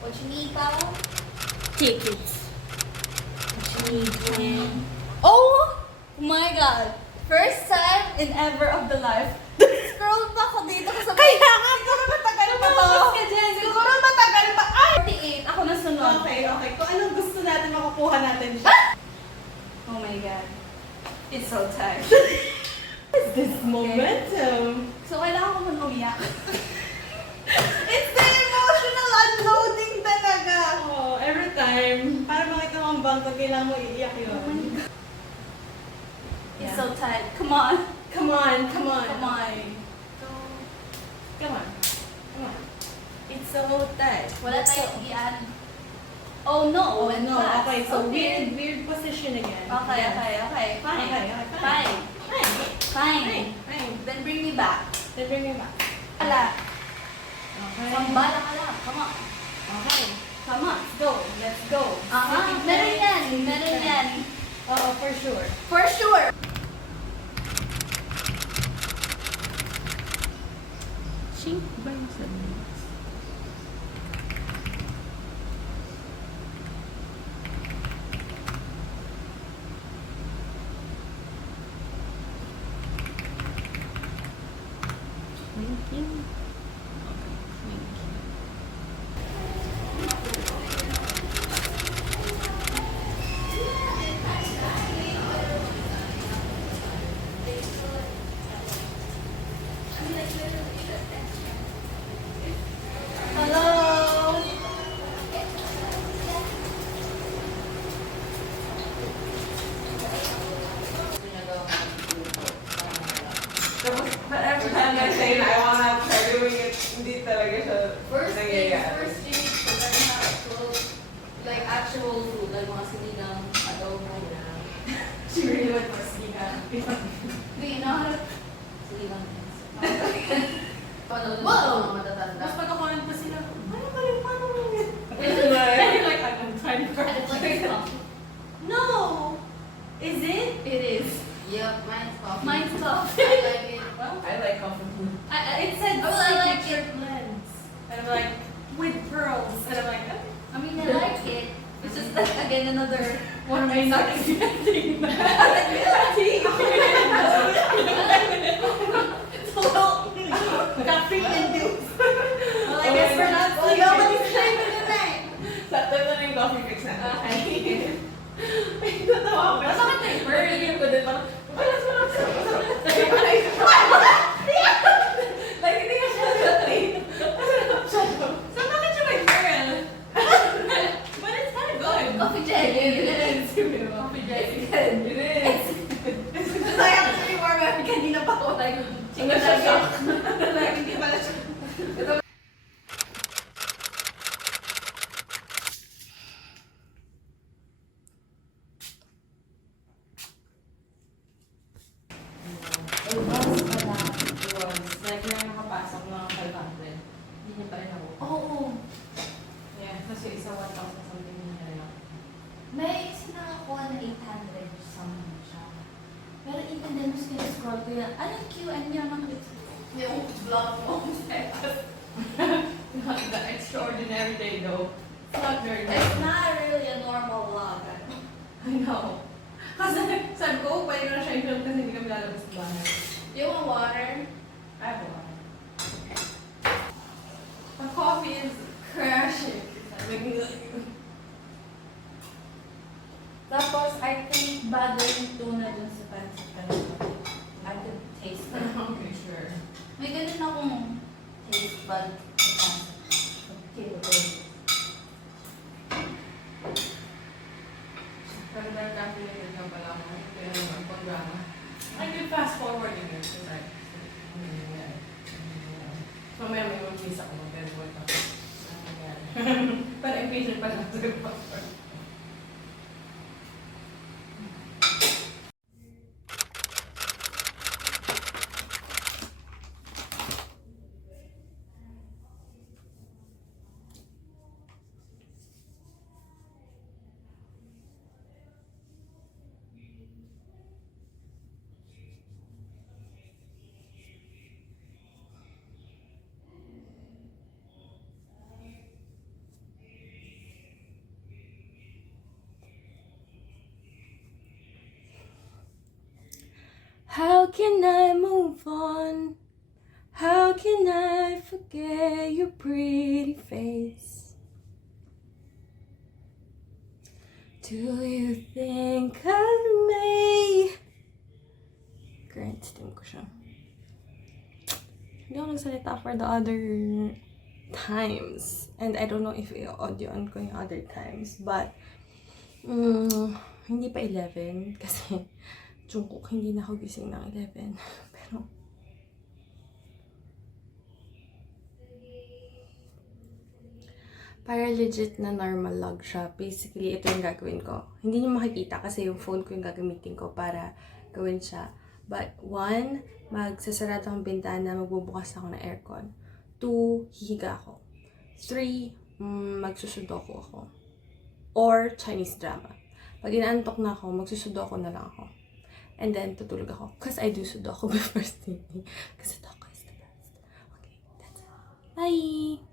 What you need, Pao? Tickets. What you need? Oh my God! First time in ever of the life. Scroll pa ako dito kasi Kaya nga, siguro matagal pa to. Tumawag ka dyan. Siguro matagal pa. Ay! 48. Ako na sunod. Okay. Kung anong gusto natin, makukuha natin siya. Oh my God. It's so tired. What's this momentum? So, kailangan ko muna umiyak. It's the emotional unloading talaga. Oh, every time. Para makita mo ang bangko, kailangan mo iiyak yun. It's Yeah. so tired. Come on. Come on. Come on. Come on. It's so tight. Wala tayong iyan. Oh no. Oh no. Fast. Okay, so Okay. weird position again. Okay. Fine. Fine. Fine. Fine. Then bring me back. Then bring me back. Wala. Okay. Sambala ka lang. Come on. Okay. Come on. Let's go. Meron yan. Oo, for sure. For sure. She brings the news. Thank you. Okay, thank you. Hello. But every time I say I wanna try doing it, hindi talaga siya nangyayari. First you need to learn how to cook, like actual food, like mga sinigang, adobo. She really went for sneaker. Do you know how to... Sinigang. Paano Whoa! mga matatanda? Mas pagkakuhan pa sila, paano mo yun? It's like, And you're like, I'm trying to It's like coffee. No! Is it? It is. Yep, mine's coffee. Mine's coffee. I like it. I like coffee too. It said Oh, I like signature blends. And I'm like, with pearls. And I'm like, okay. I mean, I like it. It's just that, again, another one of my I'm not sucks. expecting that. It's a little caffeine induced. Well, I guess we're not Well, sleeping. nobody's sleeping tonight. Sa tayo na yung coffee fix na. Ay, tatawa ako. Masakit na yung bird. Pagiging ko din parang, malas. Like, hindi ka siya straight. So, bakit siya may pearl? But it's kind of good. Coffee Jen. It is. Coffee Jen. It is. Because I actually warm up kanina pa ako. Like, Chicken nugget. like, hindi pala siya. It was like na nakapasok ng 500. Hindi niya pa rin ako. Oo. Yeah, kasi isa 1,000 something niya lang. May sinakakuha na 800 something siya. Pero even then, mas scroll ko yan. Anong QN niya ng Yung vlog mo. Not the extraordinary day though. It's not very It's nice. not really a normal vlog. I know. Kasi sabi ko, pwede ko na siya i-film kasi hindi kami lalabas ng bahay. You want water? I have one. The coffee is crashing. Tapos, I think bago yung tuna dun sa pancit kanina. I could taste it. Okay, sure. May ganun akong taste bud sa pancit. Okay. Pero dahil caffeinated na pala ako, kaya naman pang drama. I could fast forward in it kasi so may mag-miss ako mag-teleport ako. Pero impatient pa lang sa passport. can I move on? How can I forget your pretty face? Do you think of me? Current steam ko siya. Hindi ako nagsalita for the other times. And I don't know if i-audio-on ko yung other times. But, hindi pa 11. Kasi, Jungkook, hindi na ako gising ng 11. Pero, para legit na normal log siya. Basically, ito yung gagawin ko. Hindi niyo makikita kasi yung phone ko yung gagamitin ko para gawin siya. But, 1, magsasarado akong bintana, magbubukas ako ng aircon. 2, hihiga ako. 3, magsusudoku ako. Or Chinese drama. Pag inaantok na ako, magsusudoku na lang ako. And then, tutulog ako. Because I do sudoku before sleeping. Kasi sudoku is the best. Okay, that's it. Bye!